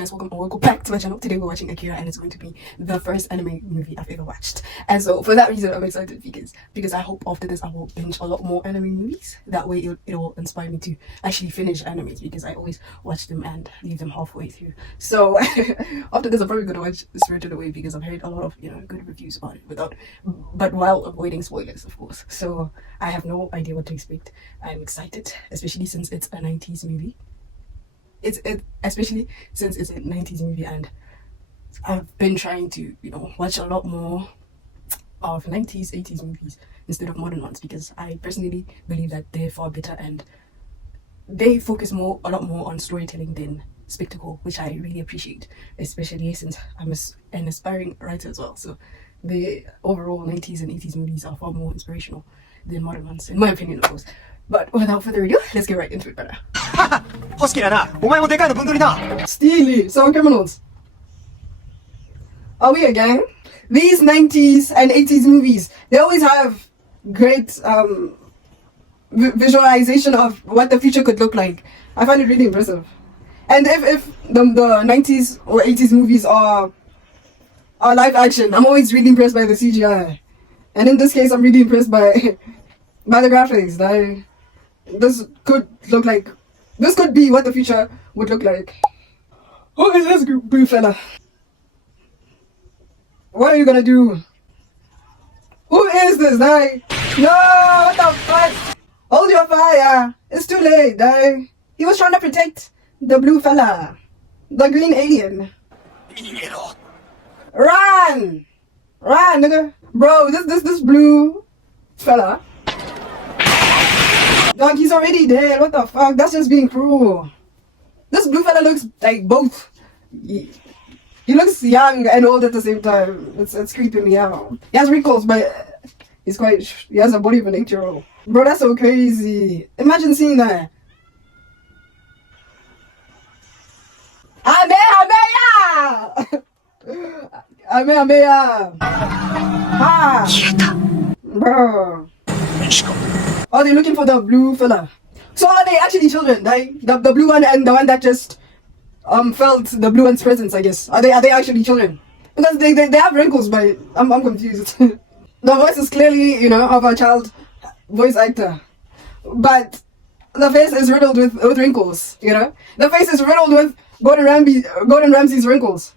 guys, welcome back to my channel. Today we're watching Akira, and it's going to be the first anime movie I've ever watched. And so for that reason, I'm excited because I hope after this I will binge a lot more anime movies. That way it will inspire me to actually finish animes, because I always watch them and leave them halfway through. So after this I'm probably gonna watch Spirited Away, because I've heard a lot of good reviews about it, but while avoiding spoilers, of course. So I have no idea what to expect. I'm excited, especially since it's a 90s movie. Especially since it's a 90s movie, and I've been trying to watch a lot more of 90s 80s movies instead of modern ones, because I personally believe that they're far better and they focus a lot more on storytelling than spectacle, which I really appreciate, especially since I'm an aspiring writer as well. So the overall 90s and 80s movies are far more inspirational than modern ones, in my opinion, of course. But without further ado, let's get right into it, brother. Steely, so criminals. Are we a gang? These 90s and 80s movies, they always have great visualization of what the future could look like. I find it really impressive. And if the 90s or 80s movies are live action, I'm always really impressed by the CGI. And in this case, I'm really impressed by the graphics. This could be what the future would look like. Who is this blue fella? What are you gonna do? Who is this guy? No, what the fuck? Hold your fire. It's too late, guy. He was trying to protect the blue fella. The green alien. Run! Run, nigga. Bro, this blue fella. Dog, he's already dead. What the fuck? That's just being cruel. This blue fella looks like both. He looks young and old at the same time. It's creeping me out. He has wrinkles, but he has a body of an 8-year-old. Bro, that's so crazy. Imagine seeing that. Ameya! Ha! Bro. Oh, they're looking for the blue fella. So are they actually children? The blue one and the one that just felt the blue one's presence, I guess. Are they actually children? Because they have wrinkles, but I'm confused. The voice is clearly, of a child voice actor. But the face is riddled with wrinkles, The face is riddled with Gordon Ramsay's wrinkles.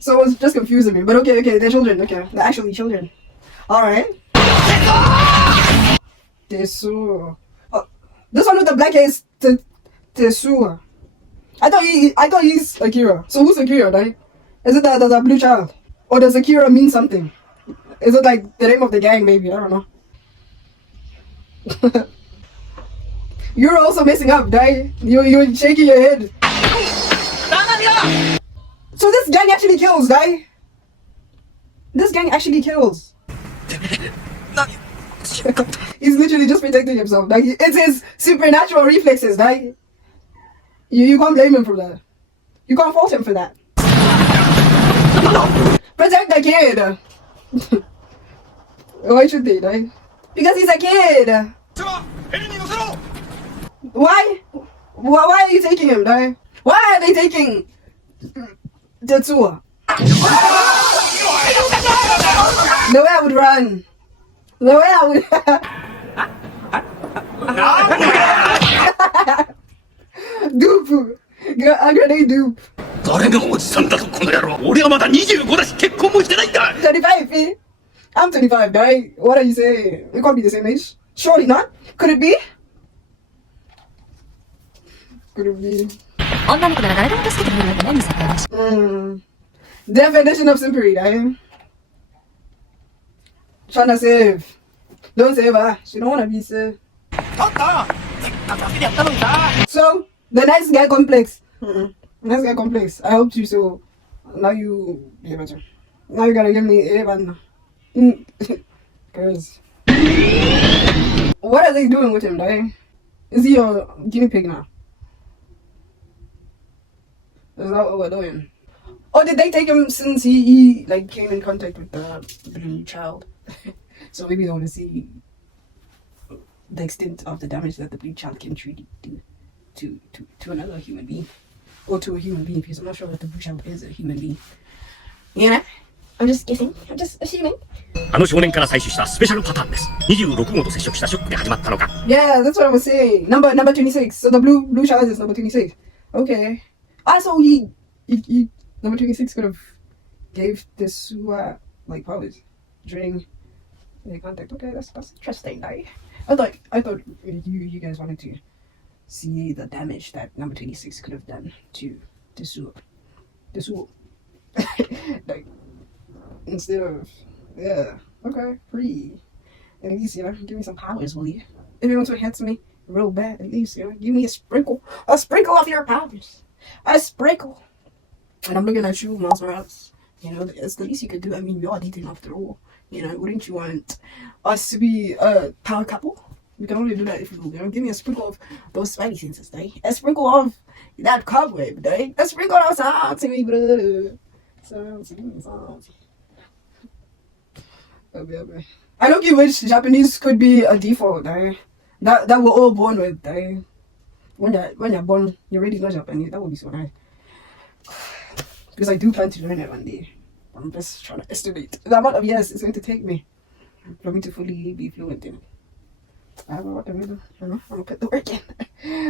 So it was just confusing me. But okay, they're children. Okay, they're actually children. Alright. Tesu. Oh, this one with the black hair is Tesu. I thought he's Akira. So who's Akira, right? Is it the blue child? Or does Akira mean something? Is it like the name of the gang, maybe? I don't know. You're also messing up, right? You're shaking your head. So this gang actually kills, right? This gang actually kills. He's literally just protecting himself. It's his supernatural reflexes, right? You can't blame him for that. You can't fault him for that. Protect the kid. Why should they, right? Because he's a kid. Why? Why are you taking him, right? Why are they taking Tetsuo? The way I would run. The way I would... Dupe! A grenade dupe. 35, eh? I'm 25, guy. What are you saying? We can't be the same age. Surely not. Could it be? Could it be? Definition of simpery, right? Trying to save. Don't save her. She don't want to be saved. So, the nice guy complex. Nice guy complex. I helped you, so now you be better. Now you gotta give me a ban. Cause what are they doing with him, right? Is he a guinea pig now? Is that what we're doing? Or did they take him since he came in contact with the blue child? So maybe they want to see the extent of the damage that the blue child can truly do to another human being. or to a human being, because I'm not sure that the blue child is a human being. You know? I'm just guessing. I'm just assuming. あの少年から採取したスペシャルパターンです。26号と接触したショックで始まったのか。Yeah, that's what I was saying. Number 26. So the blue child is number 26. Okay. So he number 26 could have gave this like powers during the contact. Okay, that's interesting. I thought you guys wanted to see the damage that number 26 could have done to Tesuo. Like, instead of, yeah, okay, free. At least, give me some powers, will you? If you want to hit me real bad, at least, give me a sprinkle of your powers. A sprinkle. And I'm looking at you, Monster House. It's the least you could do. I mean, we are dating after all. Wouldn't you want us to be a power couple? We can only do that if you give me a sprinkle of those spidey senses, day. A sprinkle of that cobweb, day. A sprinkle of something, brother. Something. I don't get which Japanese could be a default, day. That we're all born with, day. When you're born, you already know Japanese. That would be so nice. Because I do plan to learn it one day. I'm just trying to estimate the amount of years it's going to take me for me to fully be fluent in it. I don't know what to do. I'm gonna put the work in.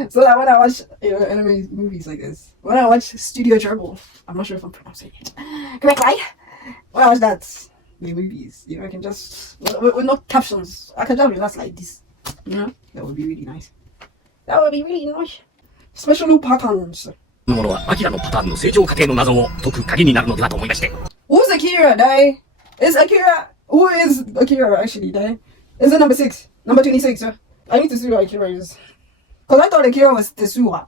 So that when I watch anime movies like this, when I watch Studio Gerbil, I'm not sure if I'm pronouncing it correctly. When I watch the movies, I can just with no captions, I can just relax like this. That would be really nice. That would be really nice. Special patterns. ものはアキラのパターンの成長過程の謎を解く鍵になるのではと思いまして。Who's Akira, Dai? Who is Akira actually, Dai? Is it number 6? Number 26, huh? I need to see what Akira is. Because I thought Akira was Tesuo.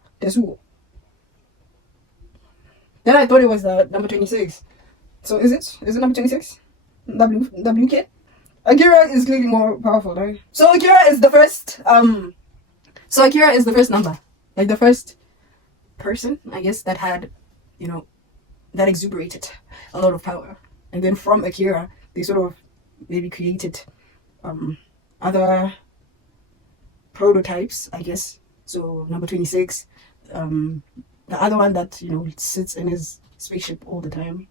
Then I thought it was number 26. So is it? Is it number 26? The blue kid? Akira is clearly more powerful, right? So Akira is the first number. Like the first person, I guess, that had, that exuberated a lot of power. And then from Akira, they sort of maybe created other prototypes, I guess. So number 26, the other one that, sits in his spaceship all the time,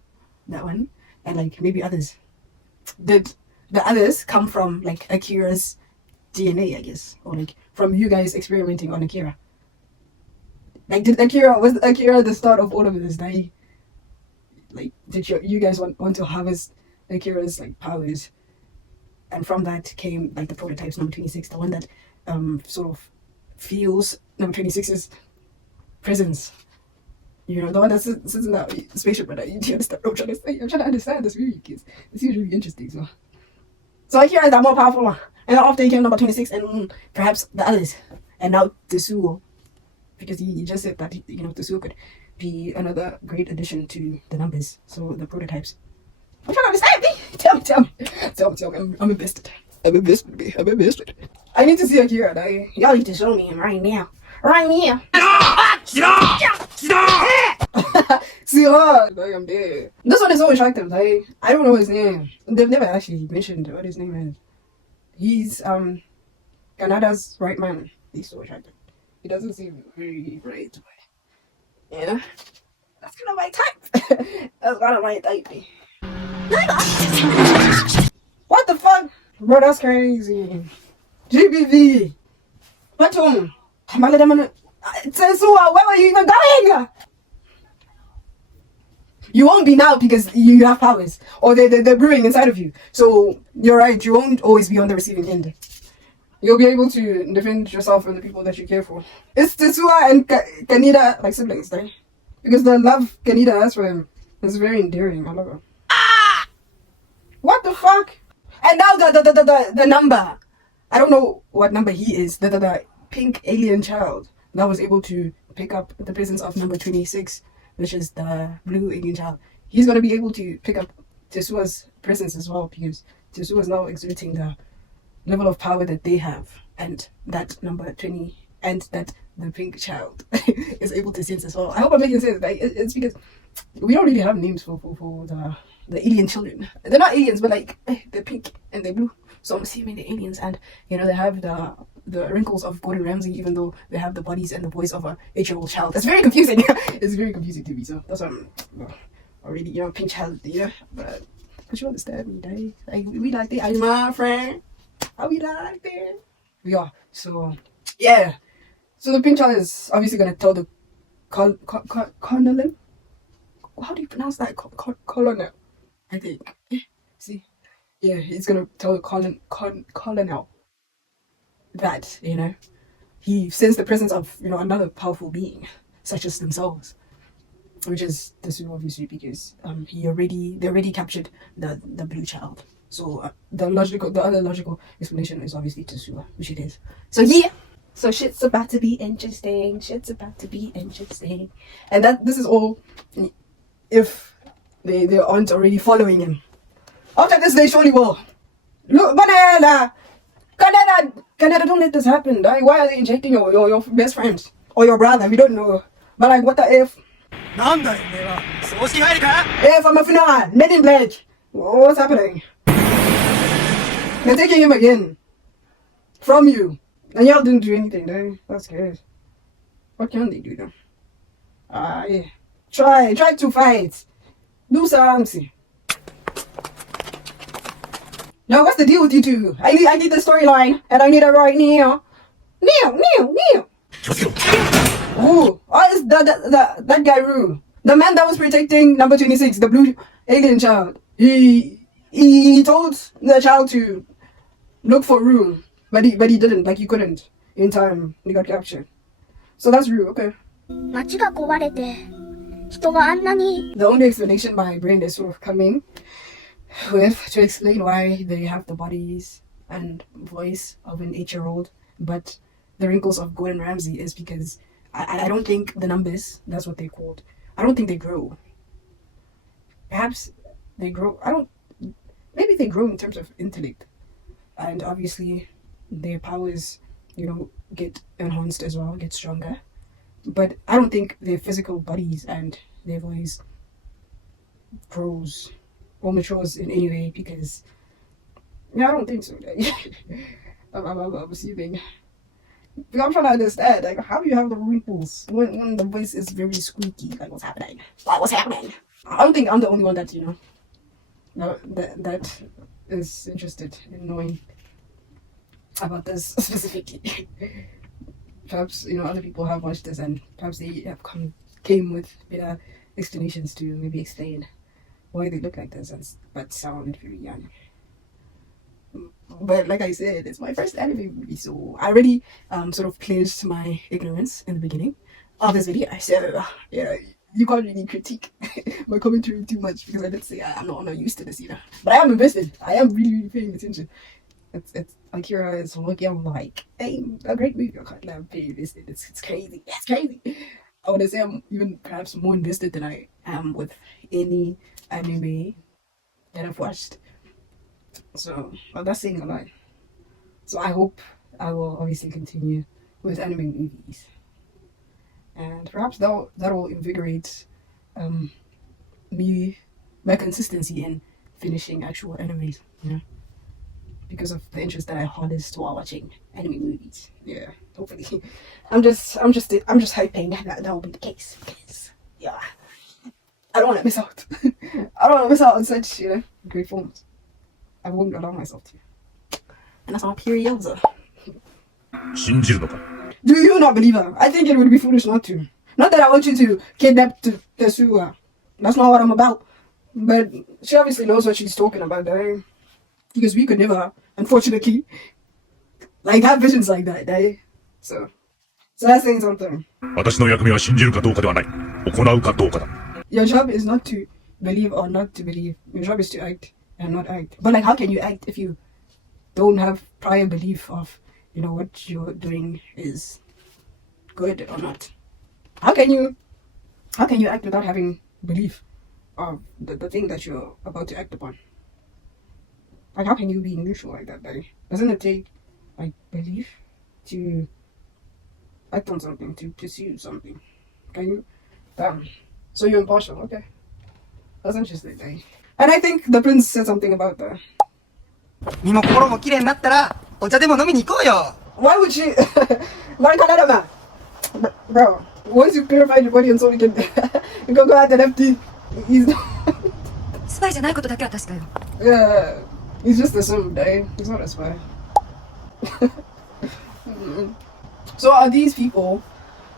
that one, and like maybe others. Did the others come from like Akira's DNA, I guess, or like from you guys experimenting on Akira? Like, was Akira the start of all of this? Did you guys want to harvest Akira's like powers? And from that came like the prototypes, number 26, the one that sort of feels number 26's presence. The one that sits in that spaceship, right? Do you understand what I'm trying to say? I'm trying to understand this movie, kids. This seems really interesting, so Akira is that more powerful one. And after he came number 26 and perhaps the others. And now Tesuo. Because he just said that, Tesuo could be another great addition to the numbers. So the prototypes. I'm trying to understand me. Tell me. I'm invested. I'm invested. I need to see Akira. Y'all need to show me him right now. Sira! I'm dead. This one is so attractive. I don't know his name. They've never actually mentioned what his name is. He's Kanada's right man. He's so attractive. He doesn't seem very bright, but that's kind of my type. That's kind of my type. What the fuck? Bro, that's crazy. GBV. What to him? Tesuo, where are you even going? You won't be now because you have powers. Or they're brewing inside of you. So, you're right, you won't always be on the receiving end. You'll be able to defend yourself and the people that you care for. It's Tesuo and Kaneda like siblings, right? Because the love Kaneda has for him is very endearing. I love her. What the fuck? And now the number. I don't know what number he is. The pink alien child that was able to pick up the presence of number 26, which is the blue alien child. He's going to be able to pick up Tesuo's presence as well, because Tesuo is now exerting the level of power that they have, and that number 20 and that the pink child is able to sense as well. I hope I'm making sense. Like, it's because we don't really have names for the alien children. They're not aliens, but like they're pink and they're blue. So I'm assuming they're aliens, and they have the the wrinkles of Gordon Ramsay, even though they have the bodies and the voice of a 8-year-old child. It's very confusing. It's very confusing to me. So that's why I'm already, pinch held, but you understand me, right? Like, we like that. I'm my friend. How we like that? Yeah. So yeah. So the pinch child is obviously gonna tell the colonel. How do you pronounce that? Colonel, I think. See, yeah, he's gonna tell the colonel that he sensed the presence of another powerful being, such as themselves, which is Tetsuo, obviously, because they already captured the blue child. So the other logical explanation is obviously Tetsuo, which it is. So yeah. So shit's about to be interesting. And this is all if they aren't already following him. After this, they surely will. Look, Canada, don't let this happen. Like, why are they injecting your best friends or your brother? We don't know. But like, what the if? If I'm a final, let him pledge. What's happening? They're taking him again from you. And y'all didn't do anything, though. That's good. What can they do, though? Yeah. Try to fight. Do something. Now, what's the deal with you two? I need the storyline, and I need it right now. Now. Ooh, it's that guy Rue. The man that was protecting number 26, the blue alien child. He told the child to look for Rue. But he didn't, like he couldn't in time. He got captured. So that's Rue, okay. The only explanation my brain is sort of coming with to explain why they have the bodies and voice of an 8-year-old, but the wrinkles of Gordon Ramsay is because I don't think the numbers, that's what they're called, I don't think they grow. Perhaps they grow, maybe they grow in terms of intellect. And obviously their powers, get enhanced as well, get stronger. But I don't think their physical bodies and their voice grows or matures in any way because, I don't think so. I'm assuming. But I'm trying to understand, like, how do you have the wrinkles when the voice is very squeaky? Like, what's happening? I don't think I'm the only one that, that is interested in knowing about this specifically. Perhaps other people have watched this and perhaps they have came with better explanations to maybe explain why they look like this but sound very young. But like I said, it's my first anime movie, so I already sort of cleansed my ignorance in the beginning of this video. I said, you can't really critique my commentary too much because I did say I'm not used to this, But I am invested. I am really, really paying attention. It's Akira is looking like a great movie. I can't lie, I'm very invested. It's crazy. It's crazy. I would say I'm even perhaps more invested than I am with any anime that I've watched. So that's saying a lot. So I hope I will obviously continue with anime movies, and perhaps that will invigorate my consistency in finishing actual animes. Because of the interest that I harnessed while watching anime movies. Yeah, hopefully. I'm just hoping that will be the case. Because, I don't want to miss out. I don't want to miss out on such, great films. I wouldn't allow myself to. And that's all Puriosa. Do you not believe her? I think it would be foolish not to. Not that I want you to kidnap Tetsuo. That's not what I'm about. But she obviously knows what she's talking about, though. Because we could never, unfortunately, have visions like that, right? So that's saying something. Your job is not to believe or not to believe. Your job is to act and not act. But how can you act if you don't have prior belief of, what you're doing is good or not? How can you act without having belief of the thing that you're about to act upon? How can you be neutral like that? Doesn't it take belief to act on something, to pursue something? Can you? So you're impartial, okay? That's interesting, And I think the prince said something about that. 身も心も綺麗になったらお茶でも飲みに行こうよ Why would she? Why Canada, man? Bro, once you purify your body and soul, you can you can go out and empty. He's スパイじゃないことだけは確かよ。 yeah, he's just a soul, eh? He's not a spy. So are these people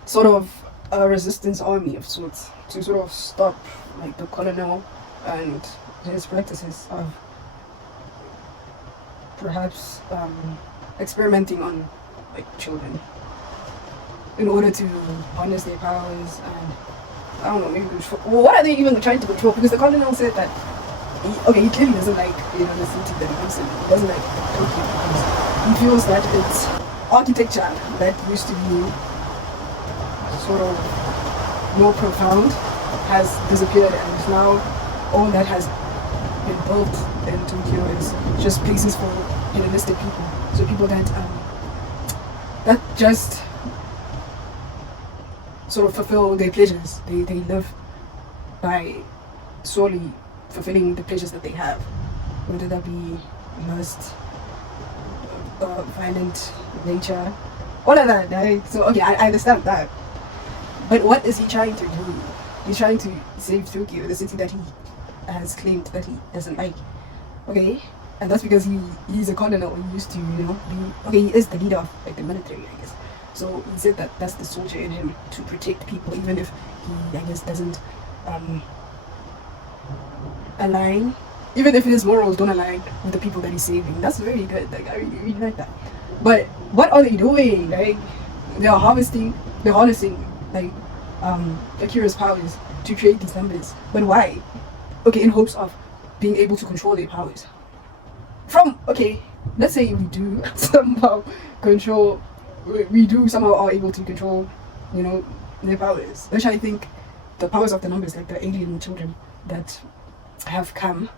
sort of a resistance army of sorts to sort of stop like the colonel and his practices of perhaps experimenting on like children in order to harness their powers and I don't know, maybe control. Well, what are they even trying to control? Because the colonel said that he clearly doesn't like the city that he comes in. He doesn't like Tokyo because he feels that its architecture that used to be sort of more profound has disappeared and now all that has been built in Tokyo is just places for Hellenistic people. So people that just sort of fulfill their pleasures. They live by solely fulfilling the pleasures that they have, whether that be lust, violent nature, all of that, right? So okay, I understand that. But what is he trying to do? He's trying to save Tokyo, the city that he has claimed that he doesn't like. Okay? And that's because he's a colonel. He used to, be okay, he is the leader of like the military, I guess. So he said that that's the soldier in him to protect people, even if he, I guess, doesn't align, even if his morals don't align with the people that he's saving. That's very good. Like I really like that. But what are they doing? Like they're harnessing like Akira's powers to create these numbers. But why? Okay, in hopes of being able to control their powers. Let's say we do somehow control. We do somehow are able to control, their powers. Which I think the powers of the numbers, like the alien children that have come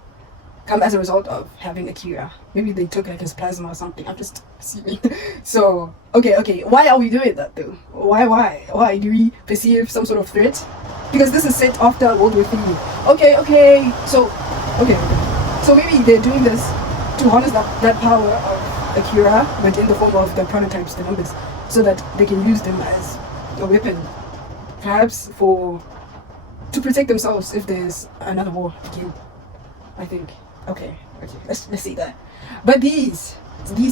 as a result of having Akira. Maybe they took like his plasma or something. I'm just assuming. So, okay. Why are we doing that though? Why do we perceive some sort of threat? Because this is set after World War III. Okay. So maybe they're doing this to harness that power of Akira, but in the form of the prototypes, the numbers, so that they can use them as a weapon, perhaps to protect themselves if there's another war again. I think. Okay. Let's see that. But these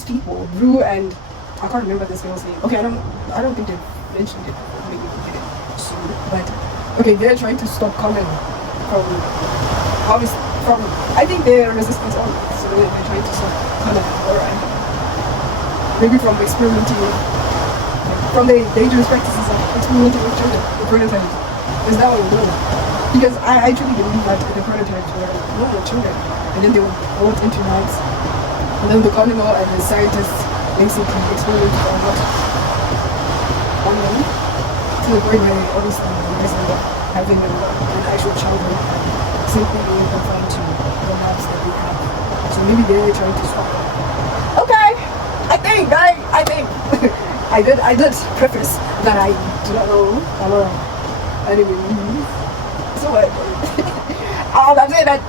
people, Rue and I can't remember this girl's name. Okay, I don't think they mentioned it. Maybe we did it soon. But okay, they're trying to stop Colin from I think they're resistance on it. So they're trying to stop Colin or maybe from experimenting from the dangerous practices of experimenting with children, the prototypes. Is that what we're doing? Because I truly believe that the prototypes were normal children, and then they were brought into lives, and then the colonel and the scientists basically experimented on them to the point where obviously the guys end up having an actual childhood and simply being confined to the labs that we have. So maybe they're trying to stop it. Okay, I think I did preface that I do not know a lot of anime. So what? I'm saying that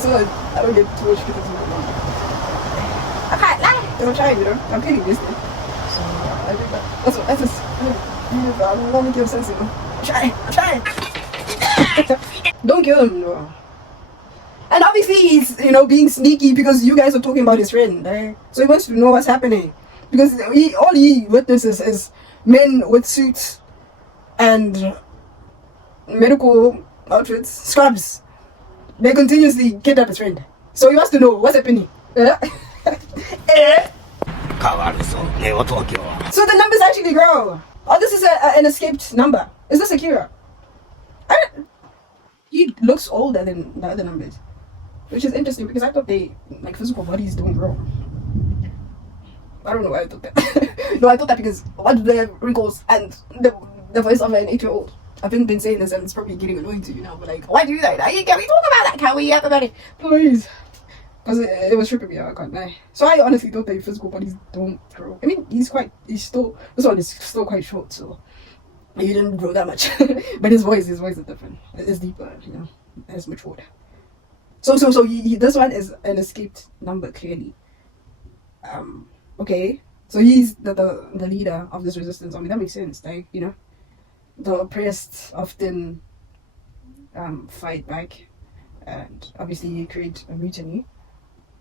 so I don't get too much criticism. I can't lie. I'm trying, I'm getting this thing. So I think that's just I'm not making sense, I'm trying. Don't kill him, no. And obviously he's, being sneaky because you guys are talking about his friend, right? So he wants to know what's happening. Because all he witnesses is men with suits and medical outfits, scrubs. They continuously kidnap his friend. So he wants to know what's happening. So the numbers actually grow. Oh, this is an escaped number. Is this Akira? He looks older than the other numbers. Which is interesting because I thought physical bodies don't grow. I don't know why I thought that. No, I thought that because what the wrinkles and the voice of an 8-year-old. I've been saying this and it's probably getting annoying to you now, but why do that? Can we talk about that? Can we have about it? Please. Because it was tripping me out, I can't lie. So I honestly thought that physical bodies don't grow. I mean, this one is still quite short, so he didn't grow that much. But his voice is different. It's deeper, it's matured. So he this one is an escaped number, clearly. Okay. So he's the leader of this resistance army. That makes sense, like, you know, the oppressed often fight back, and obviously create a mutiny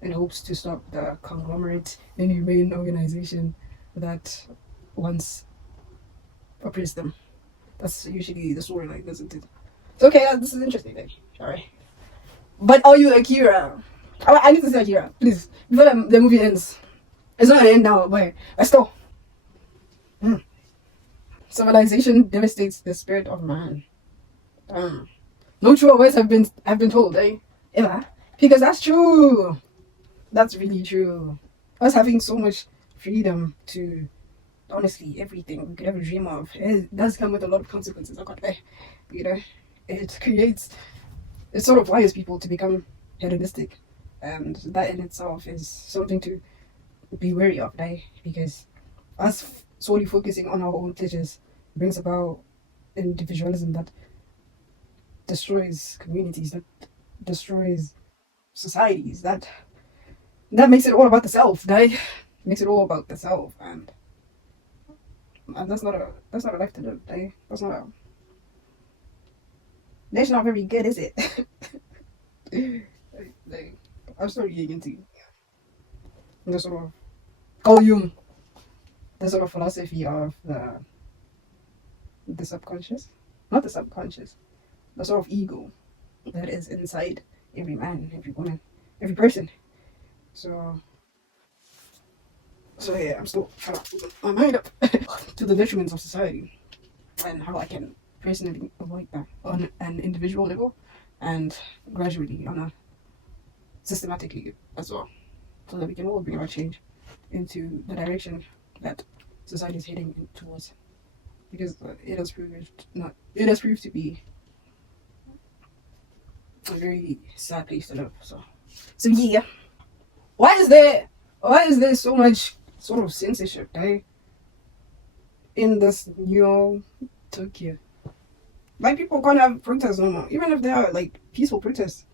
in hopes to stop the conglomerate inhumane organization that once oppressed them. That's usually the storyline, isn't it? So okay, this is interesting. Like, alright. But are you Akira? I need to see Akira, please, before the movie ends. It's not gonna end now, but still. Civilization devastates the spirit of man. No truer words have been told, eh? Ever. Because that's true. That's really true. Us having so much freedom to honestly everything we could ever dream of, it does come with a lot of consequences. I can't lie. You know, it sort of wires people to become hedonistic, and that in itself is something to be wary of, right? Because us solely focusing on our own pleasures brings about individualism that destroys communities, that destroys societies, that makes it all about the self, right? Makes it all about the self, and that's not a life to live, right? That's not very good, is it? like, I'm starting getting into the sort of Jung, the sort of philosophy of the subconscious, not the subconscious, the sort of ego that is inside every man, every woman, every person. So yeah, I'm still trying to open my mind up to the detriments of society and how I can personally avoid that on an individual level and gradually on a systematically as well, so that we can all bring about change into the direction that society is heading towards, because it has proved to be a very sad place to live. So yeah, why is there so much sort of censorship, right, in this new Tokyo? Like, people can't have protests no more, even if they are like peaceful protests,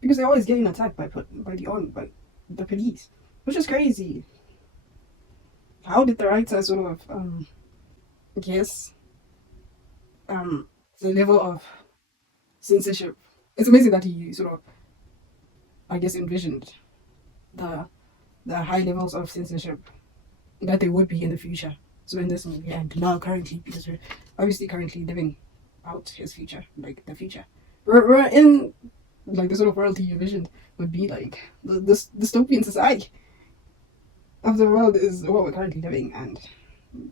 because they're always getting attacked by the police, which is crazy. How did the writer sort of guess the level of censorship? It's amazing that he sort of, I guess, envisioned the high levels of censorship that there would be in the future. So in this movie, and now currently, because we're obviously currently living out his future, like the future. We're in like the sort of world he envisioned would be like the dystopian society of the world is what we're currently living, and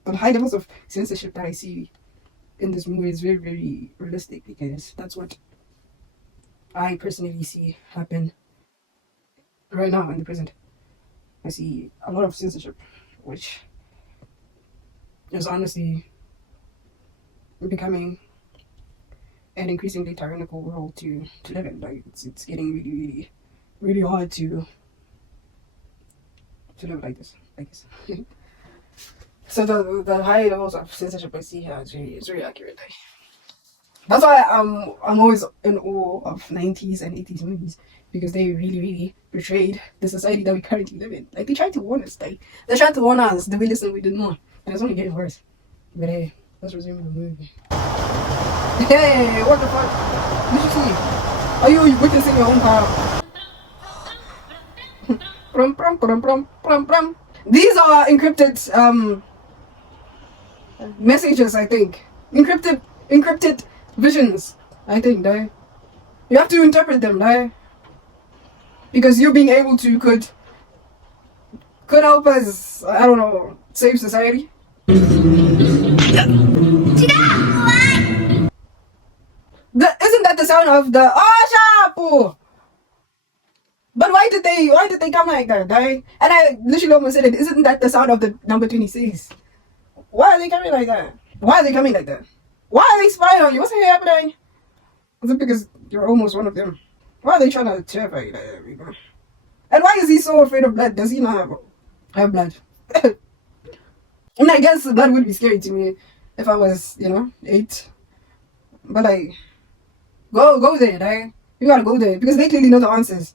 the high levels of censorship that I see in this movie is very, very realistic, because that's what I personally see happen right now in the present. I see a lot of censorship, which is honestly becoming an increasingly tyrannical world to live in. Like, it's getting really, really, really hard to live like this, I guess. So the high levels of censorship I see here is very accurate. Like, that's why I'm always in awe of 90s and 80s movies, because they really, really portrayed the society that we currently live in. Like, they tried to warn us. Like, they tried to warn us. Did we listen? We did not. And it's only getting worse. But hey, let's resume the movie. Hey, what the fuck? Did you see? Are you witnessing your own power? Prum, prum, prum, prum, prum, prum. These are encrypted messages, I think. Encrypted visions, I think, right? You have to interpret them, right? Because you being able to could help us, I don't know, save society. Isn't that the sound of the shampoo? But why did they come like that, right? And I literally almost said it. Isn't that the sound of the number 26? Why are they coming like that? Why are they spying on you? What's happening? Is it because you're almost one of them? Why are they trying to terrify you like that? And why is he so afraid of blood? Does he not have blood? And I guess blood would be scary to me if I was, 8. But like, go there, right? You gotta go there, because they clearly know the answers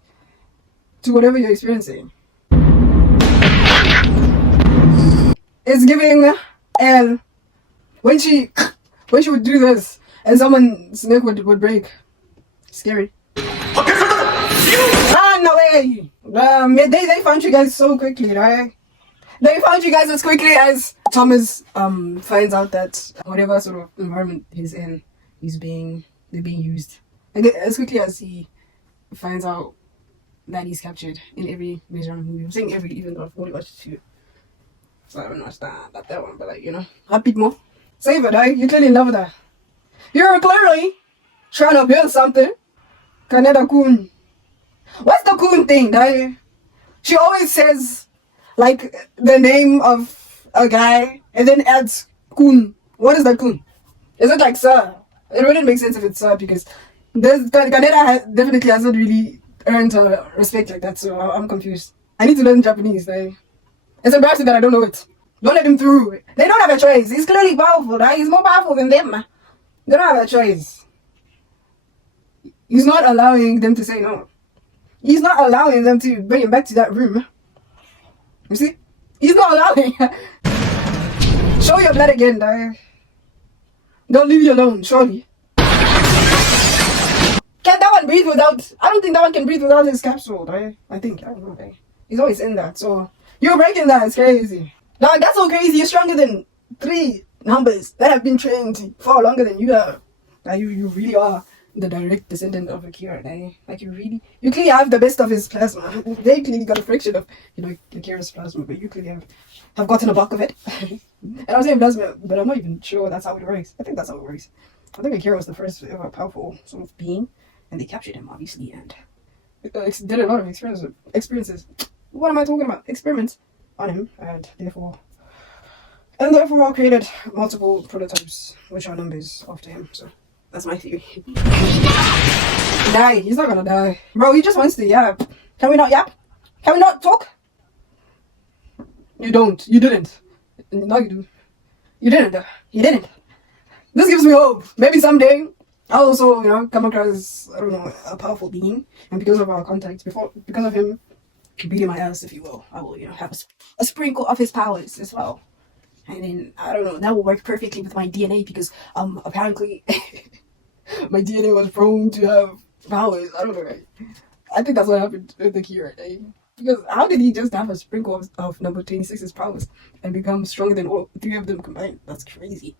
to whatever you're experiencing. It's giving L. When she would do this and someone's neck would break. Scary. Ah, no way! They found you guys so quickly, right? They found you guys as quickly as Thomas finds out that whatever sort of environment he's in, they're being used. Like, as quickly as he finds out that he's captured in every major movie. I'm saying every, even though I've only watched 2. So I haven't watched that one, but like, you know. Rapidement. Save it, eh? You're clearly in love with her. You're clearly trying to build something. Kaneda Kun. What's the Kun thing, right? She always says, like, the name of a guy and then adds Kun. What is the Kun? Is it like Sir? It wouldn't make sense if it's Sir because Kaneda definitely hasn't really earned respect like that, so I'm confused. I need to learn Japanese, right? It's embarrassing that I don't know it. Don't let him through. They don't have a choice. He's clearly powerful, right? He's more powerful than them. They don't have a choice. He's not allowing them to say no. He's not allowing them to bring him back to that room. You see? He's not allowing. Show your blood again, dog. Don't leave you alone, surely. Can that one breathe without... I don't think that one can breathe without his capsule, right? I don't know, right? He's always in that, so... You're breaking that, it's crazy. Dog, that's so crazy. You're stronger than 3 numbers that have been trained far longer than you have. Like, you really are the direct descendant of Akira, right? Like, you clearly have the best of his plasma. They clearly got a fraction of, Akira's plasma, but you clearly have gotten a bulk of it. And I'm saying plasma, but I'm not even sure that's how it works. I think that's how it works. I think Akira was the first ever powerful sort of being, and they captured him, obviously, and did a lot of experiences. What am I talking about? Experiments on him, and therefore created multiple prototypes, which are numbers after him. So that's my theory. Die. He's not gonna die, bro. He just wants to yap. Can we not yap? Can we not talk? You don't. You didn't. No, you do. You didn't. You didn't. This gives me hope. Maybe someday I'll also, come across, I don't know, a powerful being, and because of our contacts, because of him beating my ass, if you will, I will, have a sprinkle of his powers as well. And then, I don't know, that will work perfectly with my DNA because, apparently, my DNA was prone to have powers. I don't know, right? I think that's what happened with Akira, right? Because how did he just have a sprinkle of number 26's powers and become stronger than all 3 of them combined? That's crazy.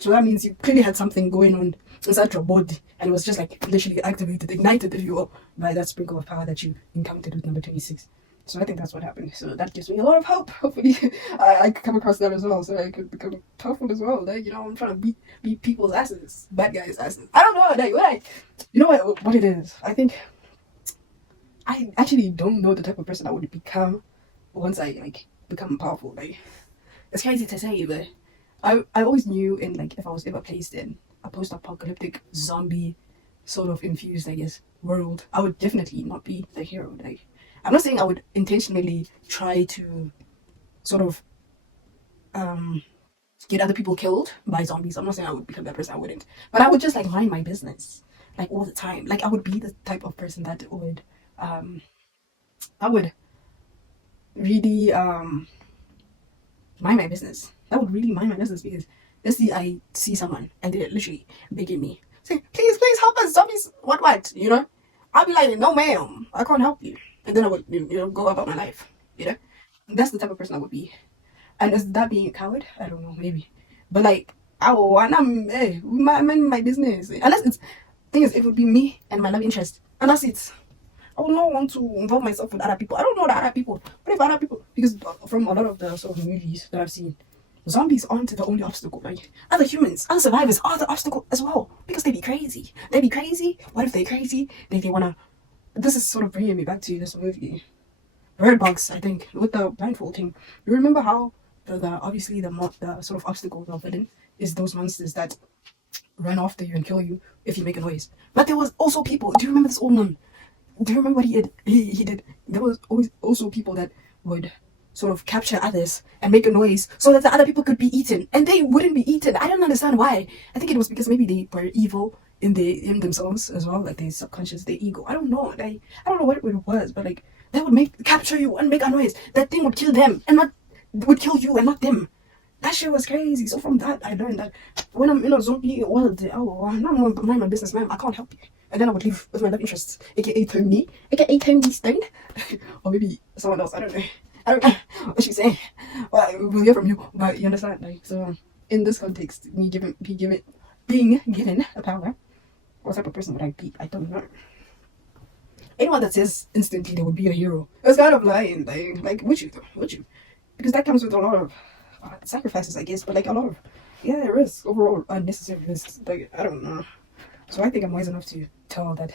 So that means you clearly had something going on inside your body, and it was just like literally activated, ignited, if you will, by that sprinkle of power that you encountered with number 26. So I think that's what happened. So that gives me a lot of hope. Hopefully, I could come across that as well, so I could become powerful as well. Like, I'm trying to beat people's asses, bad guys' asses. I don't know, you know what it is. I think I actually don't know the type of person I would become once I become powerful. Like, it's crazy to say, but I always knew if I was ever placed in a post-apocalyptic zombie sort of infused, I guess, world, I would definitely not be the hero. Like, I'm not saying I would intentionally try to sort of get other people killed by zombies. I'm not saying I would become that person. I wouldn't. But I would just mind my business all the time. Like, I would be the type of person that would I would really mind my business. That would really mind my business because let's see, I see someone and they're literally begging me, say, please help us, zombies, what, I'll be like, no ma'am, I can't help you. And then I would, go about my life, That's the type of person I would be. And is that being a coward? I don't know, maybe. But I'm my business. Unless thing is, it would be me and my love interest. And that's it. I would not want to involve myself with other people. I don't know the other people. What if other people? Because from a lot of the sort of movies that I've seen, zombies aren't the only obstacle, right? Other humans, other survivors are the obstacle as well. Because they be crazy. What if they're crazy? They wanna... This is sort of bringing me back to this movie, Bird Box, I think, with the blindfold thing. You remember how obviously the sort of obstacle of villain is those monsters that run after you and kill you if you make a noise. But there was also people. Do you remember this old man? Do you remember what he did? He did. There was always also people that would sort of capture others and make a noise so that the other people could be eaten, and they wouldn't be eaten. I don't understand why. I think it was because maybe they were evil in themselves as well, like their subconscious, their ego. I don't know. I don't know what it was, but they would capture you and make a noise. That thing would kill them and not would kill you and not them. That shit was crazy. So from that, I learned that when I'm in a zombie world, oh, I'm not mind my business, man. I can't help you. And then I would leave with my love interests, aka Tony, aka Tony Stone, or maybe someone else. I don't know. I don't know what she's saying. Well, we'll hear from you, but you understand, like, so in this context, being given a power, what type of person would I be? I don't know. Anyone that says instantly they would be a hero is kind of lying. Like, would you though? Would you? Because that comes with a lot of sacrifices, I guess, but like a lot of risks, overall unnecessary risks. Like, I don't know. So I think I'm wise enough to tell that.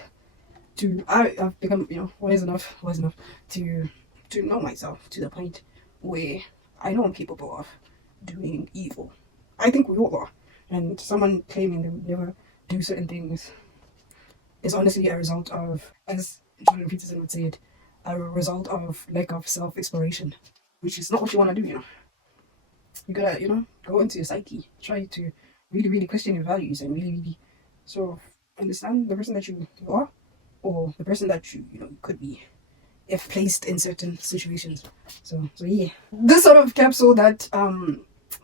I've become wise enough to know myself to the point where I know I'm capable of doing evil. I think we all are. And someone claiming they would never do certain things is honestly a result of, as Jordan Peterson would say it, a result of lack of self-exploration, which is not what you want to do, You gotta, go into your psyche, try to really, really question your values and really, really sort of understand the person that you are, or the person that you could be if placed in certain situations. So yeah. This sort of capsule that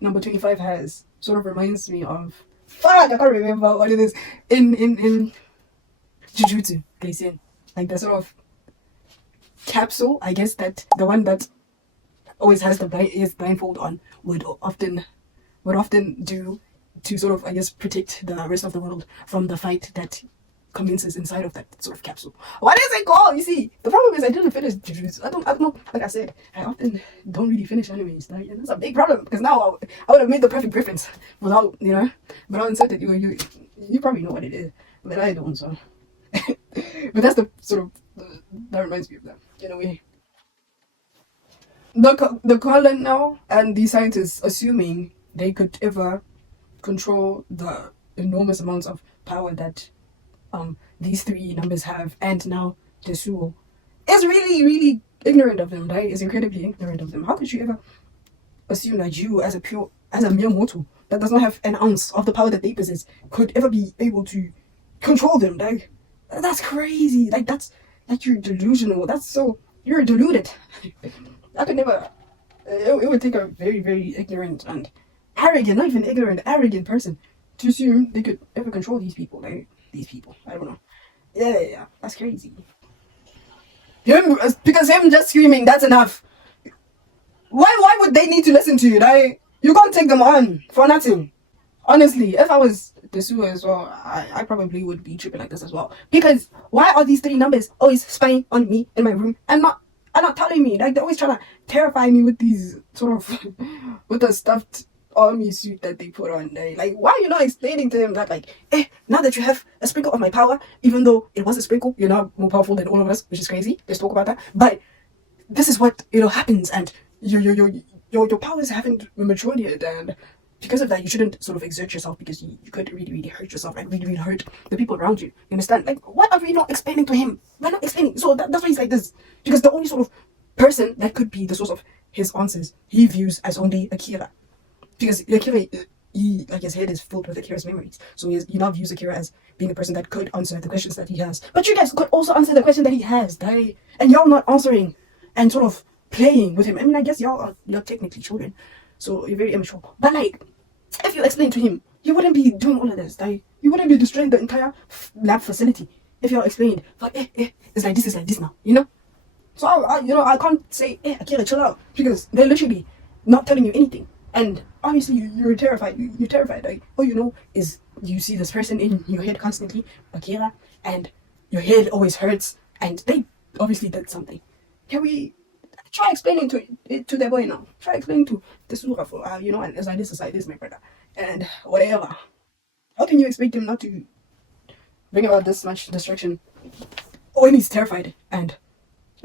number 25 has sort of reminds me of, I can't remember what it is in Jujutsu Kaisen. Like the sort of capsule, I guess, that the one that always has his blindfold on would often do to sort of, I guess, protect the rest of the world from the fight that commences inside of that sort of capsule. What is it called? You see, the problem is I didn't finish Jujutsu. I don't know. Like I said, I often don't really finish animes. Like, and that's a big problem because now I would have made the perfect reference without insert it. You probably know what it is, but I don't. So, but that's the sort of that reminds me of that in a way. The colon now and the scientists assuming they could ever control the enormous amounts of power that these three numbers have, and now Tetsuo is really, really ignorant of them, right? Is incredibly ignorant of them. How could you ever assume that you, as a mere mortal that does not have an ounce of the power that they possess, could ever be able to control them? Like, that's crazy. Like, you're delusional. You're deluded. I could never. It would take a very, very ignorant and arrogant, not even ignorant, arrogant person to assume they could ever control these people. Like, these people, I don't know. Yeah, that's crazy. Because him just screaming, that's enough. Why would they need to listen to you? Like, you can't take them on for nothing. Honestly, if I was Tetsuo as well, I probably would be tripping like this as well. Because why are these three numbers always spying on me in my room and not telling me? Like, they're always trying to terrify me with these sort of with the stuffed army suit that they put on. Like, why are you not explaining to them that, like, now that you have a sprinkle of my power, even though it was a sprinkle, you're now more powerful than all of us, which is crazy. Let's talk about that. But this is what happens, and your powers haven't matured yet, and because of that, you shouldn't sort of exert yourself, because you could really, really hurt yourself and really, really hurt the people around you. You understand? Like, what are we not explaining to him? We're not explaining. So that's why he's like this. Because the only sort of person that could be the source of his answers, he views as only Akira. Because Akira, his head is filled with Akira's memories. So he now views Akira as being the person that could answer the questions that he has. But you guys could also answer the question that he has, and y'all not answering and sort of playing with him. I mean, I guess you're technically children, so you're very immature. But like, if you explain to him, you wouldn't be doing all of this. You wouldn't be destroying the entire lab facility if you explained, like, it's like this now, So I can't say, Akira, chill out, because they're literally not telling you anything. And obviously you're terrified. You're terrified. Like, all you know is you see this person in your head constantly, Akira, and your head always hurts, and they obviously did something. Can we try explaining to their boy now? Try explaining to the Sura for and it's like this, my brother, and whatever. How can you expect him not to bring about this much destruction when he's terrified and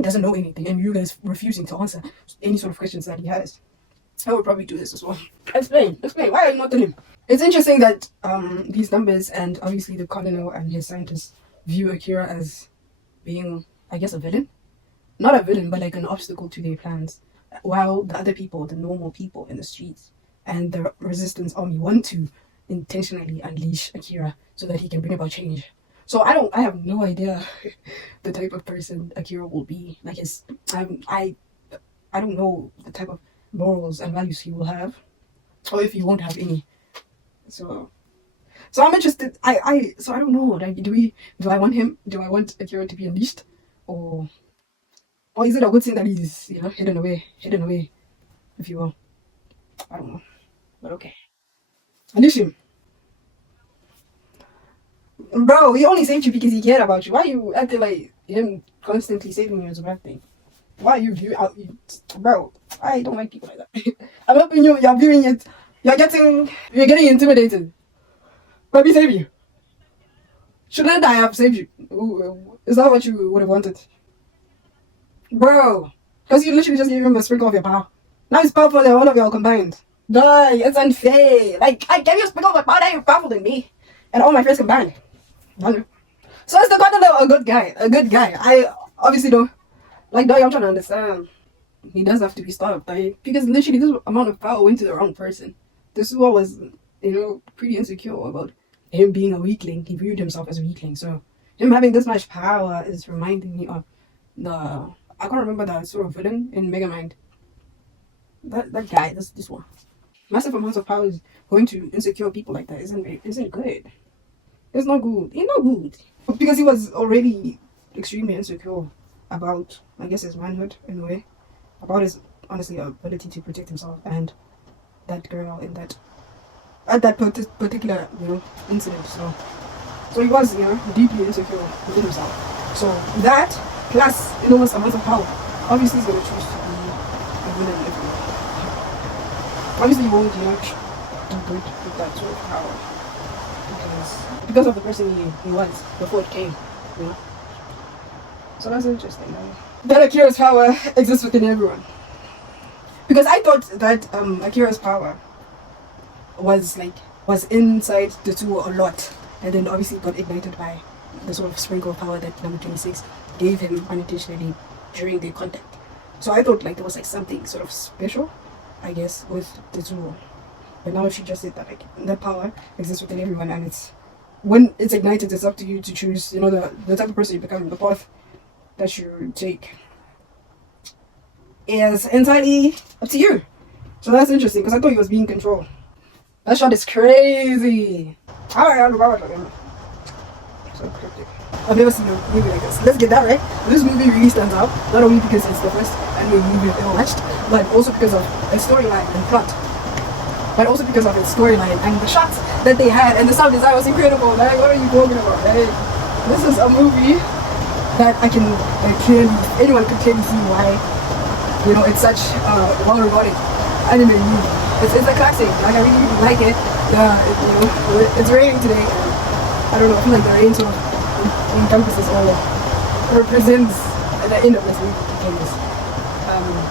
doesn't know anything, and you guys refusing to answer any sort of questions that he has? I would probably do this as well. Explain. Why are you not telling him? It's interesting that these numbers and obviously the colonel and his scientists view Akira as being, I guess, a villain. Not a villain, but like an obstacle to their plans. While the other people, the normal people in the streets and the resistance army, want to intentionally unleash Akira so that he can bring about change. So I have no idea the type of person Akira will be. Like, I don't know the type of morals and values he will have, or if he won't have any. So I'm interested. So I don't know. Like, do I want him? Do I want Akira to be unleashed, or is it a good thing that he's hidden away, if you will? I don't know, but okay. Unleash him, bro. He only saved you because he cared about you. Why you acting like him constantly saving you is a bad thing? Why you bro? I don't like people like that. I'm helping you. You're viewing it. You're getting intimidated. Let me save you. Shouldn't I have saved you? Ooh, is that what you would have wanted? Bro, because you literally just gave him a sprinkle of your power. Now he's powerful than all of y'all combined. Die, it's unfair. Like, I gave you a sprinkle of my power, now you're powerful than me. And all my friends combined. So it's the kind of a good guy. A good guy. I obviously don't. Like, I'm trying to understand. He does have to be stopped. Like, because literally this amount of power went to the wrong person. This is what was, pretty insecure about him being a weakling. He viewed himself as a weakling. So him having this much power is reminding me of I can't remember the sort of villain in Megamind. That guy, this one. Massive amounts of power is going to insecure people like that isn't good. It's not good. It's not good. Because he was already extremely insecure about, I guess, his manhood in a way. About his, honestly, ability to protect himself and that girl in that, at that particular, incident. So he was, deeply insecure within himself. So that, plus enormous amounts of power, obviously he's going to choose to be a villain everywhere. Obviously he won't, do good with that sort of power. Because of the person he was before it came, So that's interesting. That Akira's power exists within everyone. Because I thought that Akira's power was inside the two a lot, and then obviously got ignited by the sort of sprinkle of power that number 26 gave him unintentionally during their contact. So I thought there was something sort of special, I guess, with the two. But now she just said that that power exists within everyone, and when it's ignited, it's up to you to choose, the type of person you become, the path that you take is entirely up to you. So that's interesting, because I thought he was being controlled. That shot is crazy. So cryptic. I've never seen a movie like this. Let's get that right. This movie really stands out, not only because it's the first anime movie I've ever watched, but also because of its storyline and plot. But also because of its storyline and the shots that they had, and the sound design was incredible. Like, what are you talking about? Like, this is a movie that I can anyone could clearly see why, it's such a well-regarded anime movie. It's a classic. Like, I really like it. It's raining today. I don't know. I feel like the rain sort of encompasses or represents the end of this movie.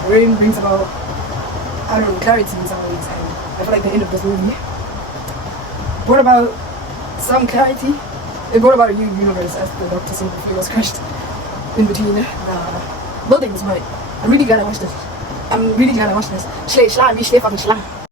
Rain brings about, clarity in some ways. I feel like the end of this movie brought about some clarity. It brought about a new universe as the Doctor Simply was crushed in between the buildings. But I'm really glad I watched this. Schlaf, wie schläft